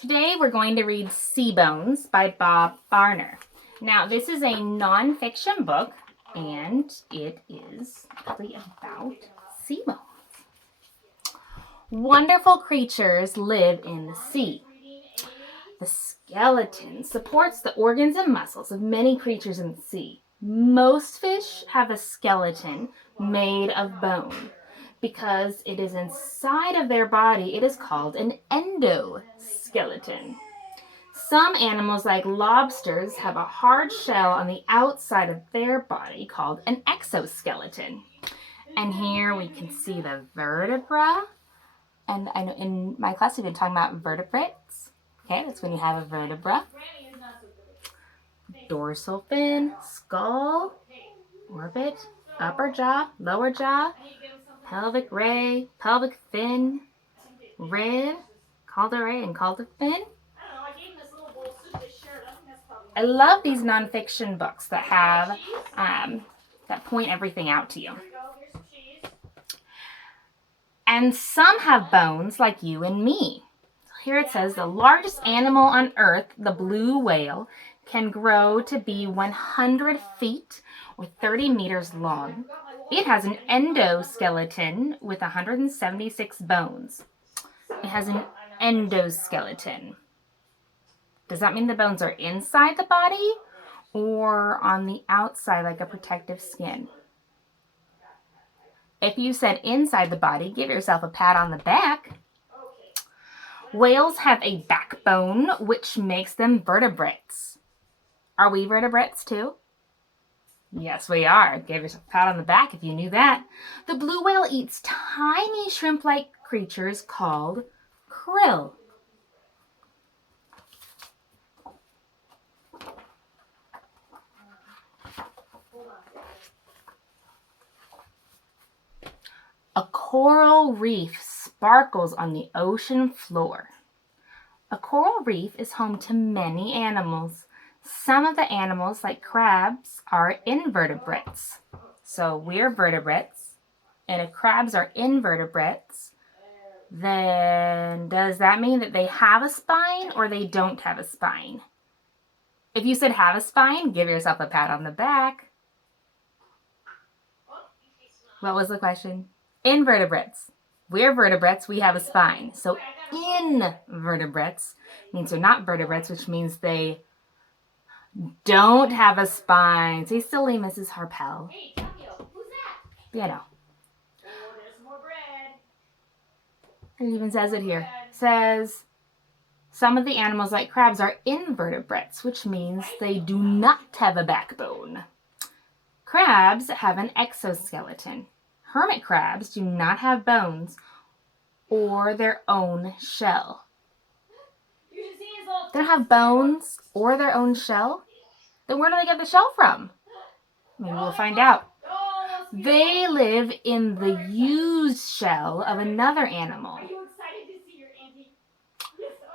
Today we're going to read Sea Bones by Bob Barner. Now, this is a nonfiction book, and it is really about sea bones. Wonderful creatures live in the sea. The skeleton supports the organs and muscles of many creatures in the sea. Most fish have a skeleton made of bone. Because it is inside of their body, it is called an endoskeleton. Some animals, like lobsters, have a hard shell on the outside of their body called an exoskeleton. And here we can see the vertebra. And I know in my class we've been talking about vertebrates. Okay, that's when you have a vertebra. Dorsal fin, skull, orbit, upper jaw, lower jaw, pelvic ray, pelvic fin, rib, caudal ray, and caudal fin. I love these nonfiction books that have that point everything out to you. And some have bones like you and me. Here it says the largest animal on earth, the blue whale, can grow to be 100 feet or 30 meters long. It has an endoskeleton with 176 bones. It has an endoskeleton. Does that mean the bones are inside the body or on the outside like a protective skin? If you said inside the body, give yourself a pat on the back. Whales have a backbone, which makes them vertebrates. Are we vertebrates too? Yes, we are. Give yourself a pat on the back if you knew that. The blue whale eats tiny shrimp-like creatures called krill. A coral reef sparkles on the ocean floor. A coral reef is home to many animals. Some of the animals, like crabs, are invertebrates. So we're vertebrates, and if crabs are invertebrates, then does that mean that they have a spine or they don't have a spine? If you said have a spine, give yourself a pat on the back. What was the question? Invertebrates. We're vertebrates, we have a spine. So invertebrates means they're not vertebrates, which means they don't have a spine. Say silly, Mrs. Harpel. Hey, Tapio, who's that? You know. Oh, there's some more bread. It even says it here. It says some of the animals, like crabs, are invertebrates, which means they do not have a backbone. Crabs have an exoskeleton. Hermit crabs do not have bones or their own shell. They don't have bones or their own shell? Then where do they get the shell from? Maybe we'll find out. They live in the used shell of another animal.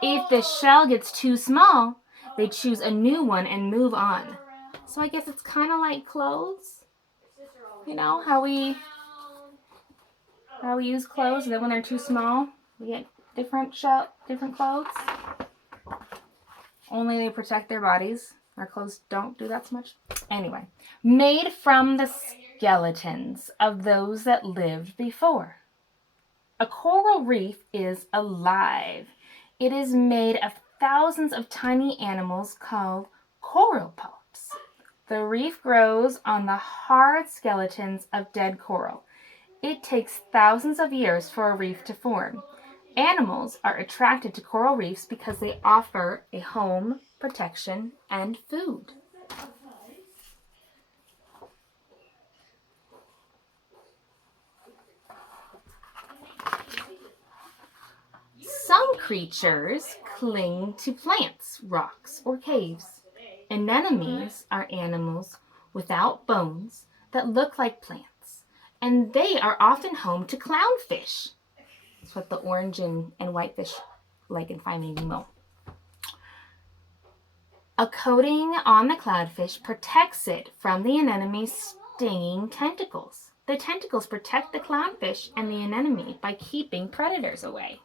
If the shell gets too small, they choose a new one and move on. So I guess it's kind of like clothes. You know, how we use clothes, and then when they're too small, we get different clothes. Only they protect their bodies. Our clothes don't do that so much. Anyway, made from the skeletons of those that lived before. A coral reef is alive. It is made of thousands of tiny animals called coral polyps. The reef grows on the hard skeletons of dead coral. It takes thousands of years for a reef to form. Animals are attracted to coral reefs because they offer a home, protection, and food. Some creatures cling to plants, rocks, or caves. Anemones are animals without bones that look like plants. And they are often home to clownfish. That's what the orange and white fish like in Finding Nemo. A coating on the clownfish protects it from the anemone's stinging tentacles. The tentacles protect the clownfish and the anemone by keeping predators away.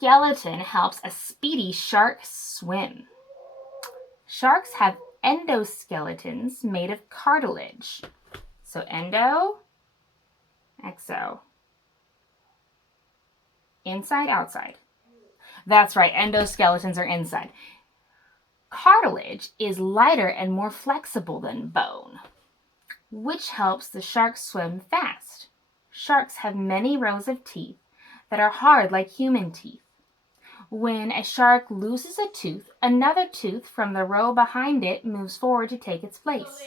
skeleton helps a speedy shark swim. Sharks have endoskeletons made of cartilage. So endo, exo. Inside, outside. That's right, endoskeletons are inside. Cartilage is lighter and more flexible than bone, which helps the shark swim fast. Sharks have many rows of teeth that are hard like human teeth. When a shark loses a tooth, another tooth from the row behind it moves forward to take its place.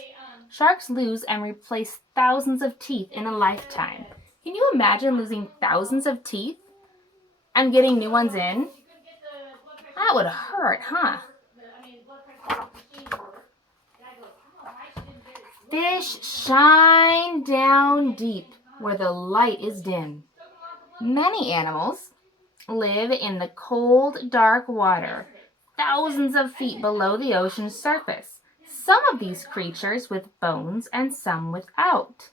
Sharks lose and replace thousands of teeth in a lifetime. Can you imagine losing thousands of teeth and getting new ones in? That would hurt, huh? Fish shine down deep where the light is dim. Many animals live in the cold, dark water, thousands of feet below the ocean's surface. Some of these creatures with bones and some without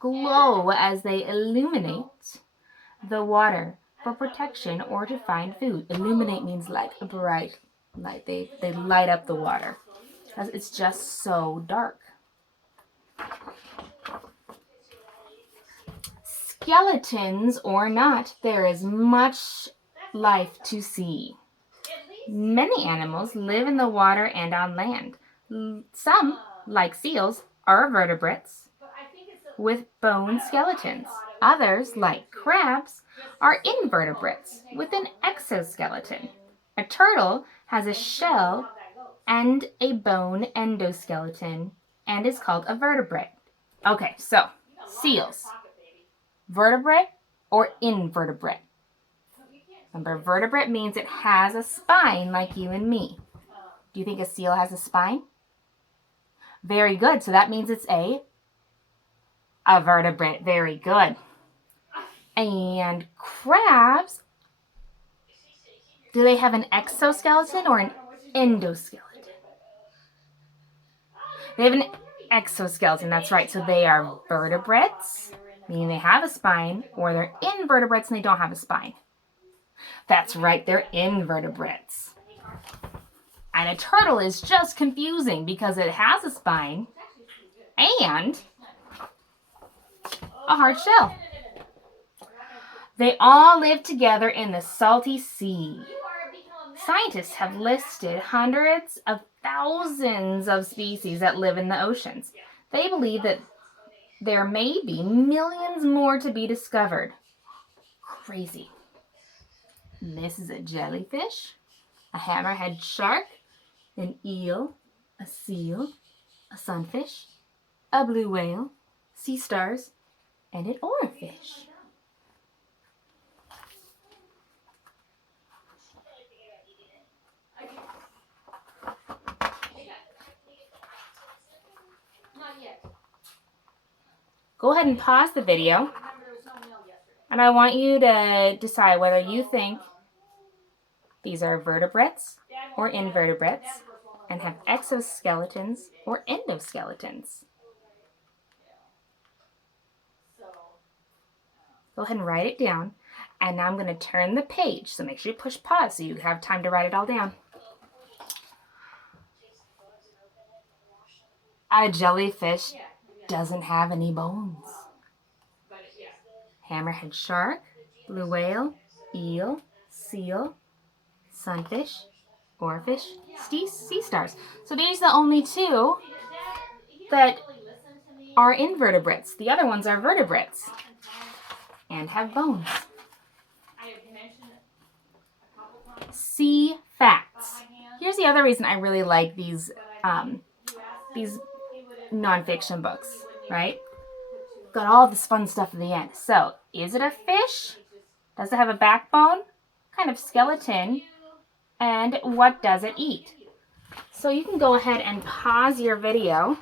glow as they illuminate the water for protection or to find food. Illuminate means like a bright light. They light up the water because it's just so dark. Skeletons or not, there is much life to see. Many animals live in the water and on land. Some, like seals, are vertebrates with bone skeletons. Others, like crabs, are invertebrates with an exoskeleton. A turtle has a shell and a bone endoskeleton and is called a vertebrate. Okay, so seals. Vertebrate or invertebrate? Remember, vertebrate means it has a spine like you and me. Do you think a seal has a spine? Very good. So that means it's a vertebrate. Very good. And crabs, do they have an exoskeleton or an endoskeleton? They have an exoskeleton. That's right. So they are vertebrates, meaning they have a spine, or they're invertebrates and they don't have a spine. That's right, they're invertebrates. And a turtle is just confusing because it has a spine and a hard shell. They all live together in the salty sea. Scientists have listed hundreds of thousands of species that live in the oceans. They believe that there may be millions more to be discovered. Crazy. This is a jellyfish, a hammerhead shark, an eel, a seal, a sunfish, a blue whale, sea stars, and an oarfish. Go ahead and pause the video, and I want you to decide whether you think these are vertebrates or invertebrates and have exoskeletons or endoskeletons. Go ahead and write it down. And now I'm going to turn the page. So make sure you push pause so you have time to write it all down. A jellyfish doesn't have any bones. Hammerhead shark, blue whale, eel, seal, sunfish, oarfish, sea stars. So these are the only two that are invertebrates. The other ones are vertebrates and have bones. Sea facts. Here's the other reason I really like these nonfiction books, right? Got all this fun stuff at the end. So, is it a fish? Does it have a backbone? What kind of skeleton? And what does it eat? So you can go ahead and pause your video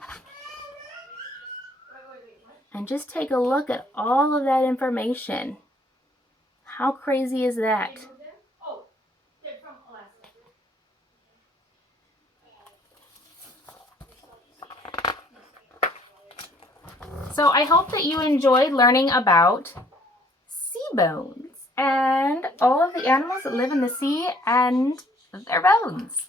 and just take a look at all of that information. How crazy is that? So I hope that you enjoyed learning about sea bones and all of the animals that live in the sea and their bones.